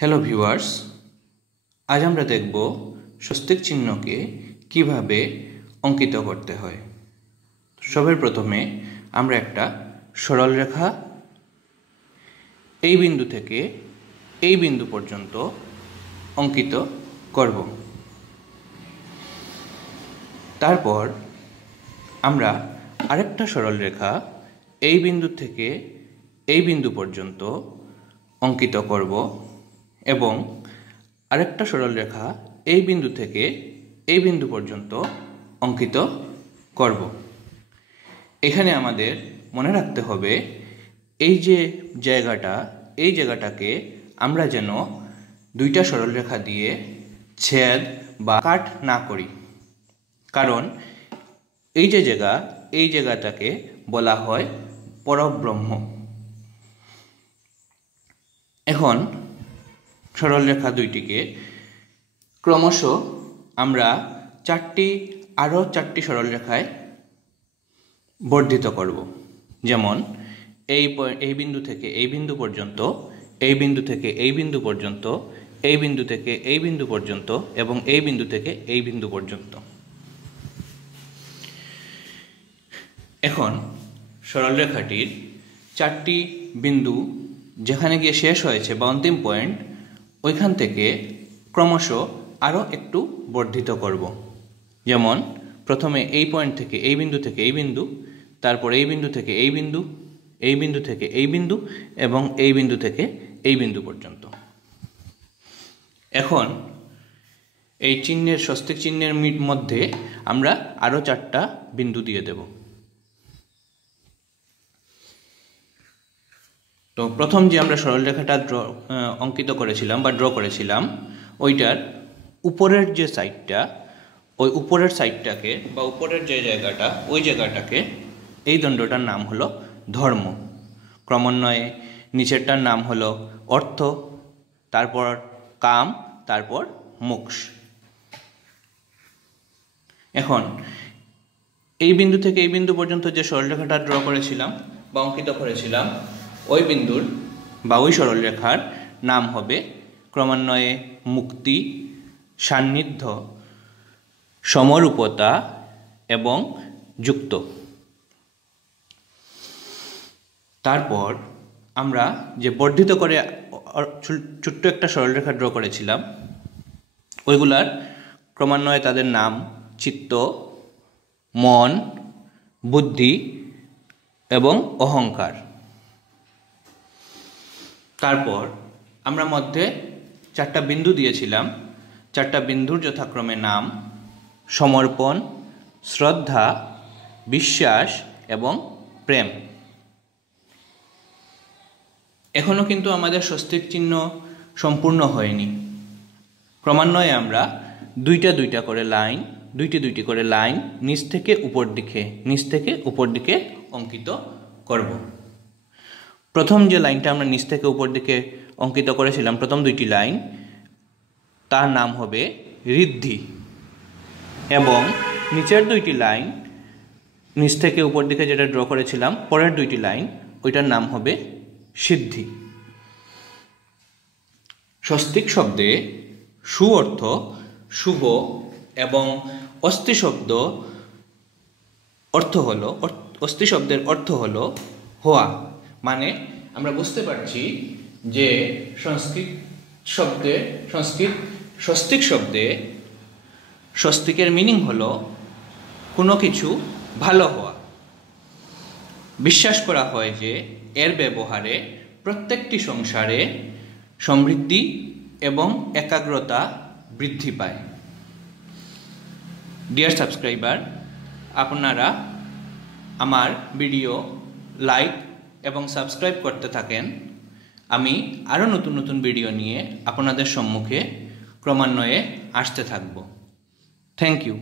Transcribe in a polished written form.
Hello viewers, আজ আমরা দেখব স্বস্তিক চিহ্নকে কিভাবে অঙ্কিত করতে হয়। সবার প্রথমে আমরা একটা সরল রেখা এই বিন্দু থেকে এই বিন্দু পর্যন্ত অঙ্কিত করব। তারপর আমরা আরেকটা সরল রেখা এই বিন্দু থেকে এই বিন্দু পর্যন্ত অঙ্কিত করব এবং আরেকটা সরল রেখা এই বিন্দু থেকে এই বিন্দু পর্যন্ত অঙ্কিত করব। এখানে আমাদের মনে রাখতে হবে এই যে এই জায়গাটাকে আমরা যেন দুইটা সরল রেখা দিয়ে ছেদ বা কাট না করি, কারণ এই জায়গাটাকে বলা হয় পরব্রহ্ম। এখন সরল রেখা দুইটিকে ক্রমশ আমরা আরও চারটি সরল রেখায় বর্ধিত করব। যেমন এই বিন্দু থেকে এই বিন্দু পর্যন্ত, এই বিন্দু থেকে এই বিন্দু পর্যন্ত, এই বিন্দু থেকে এই বিন্দু পর্যন্ত এবং এই বিন্দু থেকে এই বিন্দু পর্যন্ত। এখন সরল রেখাটির চারটি বিন্দু যেখানে গিয়ে শেষ হয়েছে বা অন্তিম পয়েন্ট, ওইখান থেকে ক্রমশ আরও একটু বর্ধিত করব। যেমন প্রথমে এই পয়েন্ট থেকে এই বিন্দু থেকে এই বিন্দু, তারপর এই বিন্দু থেকে এই বিন্দু, এই বিন্দু থেকে এই বিন্দু এবং এই বিন্দু থেকে এই বিন্দু পর্যন্ত। এখন এই স্বস্তিক চিহ্নের মধ্যে আমরা আরও চারটা বিন্দু দিয়ে দেব। তো প্রথম যে আমরা সরল রেখাটা অঙ্কিত করেছিলাম বা ড্র করেছিলাম, ওইটার উপরের যে সাইডটা, ওই উপরের সাইডটাকে বা উপরের যে জায়গাটা, ওই জায়গাটাকে এই দণ্ডটার নাম হলো ধর্ম। ক্রমান্বয়ে নিচেরটার নাম হলো অর্থ, তারপর কাম, তারপর মোক্ষ। এখন এই বিন্দু থেকে এই বিন্দু পর্যন্ত যে সরলরেখাটা ড্র করেছিলাম বা অঙ্কিত করেছিলাম, ওই বিন্দুর বা ওই সরলরেখার নাম হবে ক্রমান্বয়ে মুক্তি, সান্নিধ্য, সমরূপতা এবং যুক্ত। তারপর আমরা যে বর্ধিত করে ছোট্ট একটা সরলরেখা ড্র করেছিলাম, ওইগুলার ক্রমান্বয়ে তাদের নাম চিত্ত, মন, বুদ্ধি এবং অহংকার। তারপর আমরা মধ্যে চারটা বিন্দু দিয়েছিলাম। চারটা বিন্দুর যথাক্রমে নাম সমর্পণ, শ্রদ্ধা, বিশ্বাস এবং প্রেম। এখনও কিন্তু আমাদের স্বস্তিক চিহ্ন সম্পূর্ণ হয়নি। ক্রমান্বয়ে আমরা দুইটি করে লাইন নিচ থেকে উপর দিকে অঙ্কিত করব। প্রথম যে লাইনটা আমরা নিচ থেকে উপর দিকে অঙ্কিত করেছিলাম, প্রথম দুইটি লাইন, তার নাম হবে ঋদ্ধি, এবং নিচের দুইটি লাইন নিচ থেকে উপর দিকে যেটা ড্র করেছিলাম, পরের দুইটি লাইন, ওইটার নাম হবে সিদ্ধি। স্বস্তিক শব্দে সু অর্থ শুভ এবং অস্থি শব্দের অর্থ হলো হওয়া। মানে আমরা বুঝতে পারছি যে স্বস্তিক শব্দে স্বস্তিকের মিনিং হলো কোনো কিছু ভালো হওয়া। বিশ্বাস করা হয় যে এর ব্যবহারে প্রত্যেকটি সংসারে সমৃদ্ধি এবং একাগ্রতা বৃদ্ধি পায়। ডিয়ার সাবস্ক্রাইবার, আপনারা আমার ভিডিও লাইক এবং সাবস্ক্রাইব করতে থাকেন। আমি আরও নতুন নতুন ভিডিও নিয়ে আপনাদের সম্মুখে ক্রমান্বয়ে আসতে থাকব। Thank you.